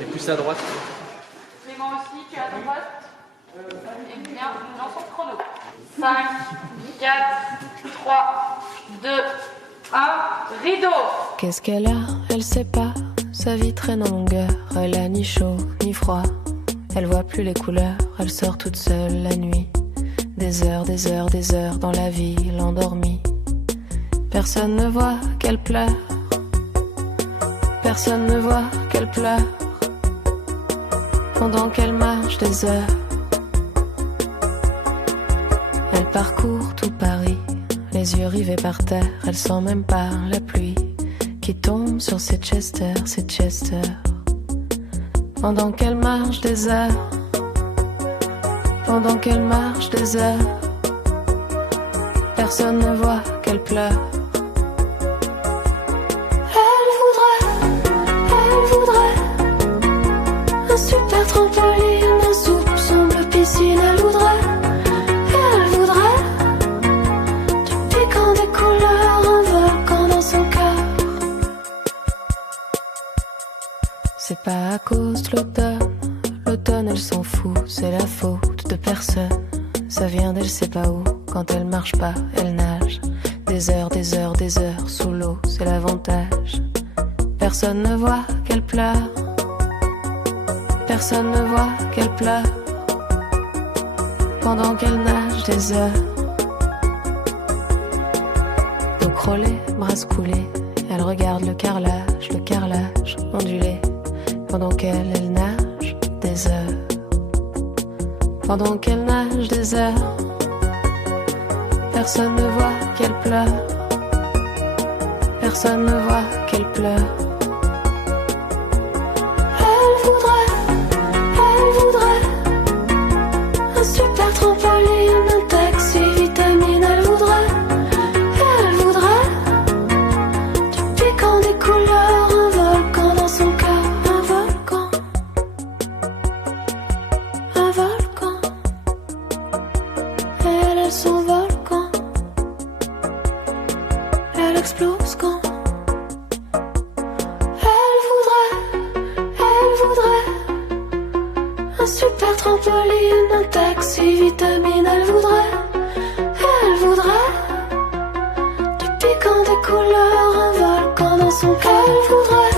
Et plus à droite. Clément aussi, tu es à ton poste. Et bien, nous lançons le chrono. 5, 4, 3, 2, 1, rideau. Qu'est-ce qu'elle a? Elle sait pas. Sa vie traîne en longueur. Elle a ni chaud ni froid. Elle voit plus les couleurs. Elle sort toute seule la nuit. Des heures, des heures, des heures dans la ville endormie. Personne ne voit qu'elle pleure. Personne ne voit qu'elle pleure. Pendant qu'elle marche des heures. Elle parcourt tout Paris, les yeux rivés par terre. Elle sent même pas la pluie qui tombe sur ses chesters, ses chesters. Pendant qu'elle marche des heures. Pendant qu'elle marche des heures. Personne ne voit qu'elle pleure. Elle voudrait un super trampoline, un soupçon de piscine. Elle voudrait du piquant, des couleurs, un volcan dans son cœur. C'est pas à cause de l'automne elle s'en fout, c'est la faute de personne. Ça vient d'elle sait pas où, quand elle marche pas, elle nage. Des heures, des heures, des heures sous l'eau, c'est l'avantage. Personne ne voit qu'elle pleure. Personne ne voit qu'elle pleure. Pendant qu'elle nage des heures. Dos crôlé, bras coulés, elle regarde le carrelage ondulé. Pendant qu'elle nage des heures. Pendant qu'elle nage des heures. Personne ne voit qu'elle pleure. Personne ne voit qu'elle pleure. Elle voudrait un super trampoline, un taxi, vitamine. Elle voudrait du piquant, des couleurs, un volcan dans son cœur. Un volcan. Elle a son volcan. Elle explose quand elle voudrait un super trampoline, un taxi, vitamine. Elle voudrait du piquant, des couleurs, un volcan dans son cœur. Elle voudrait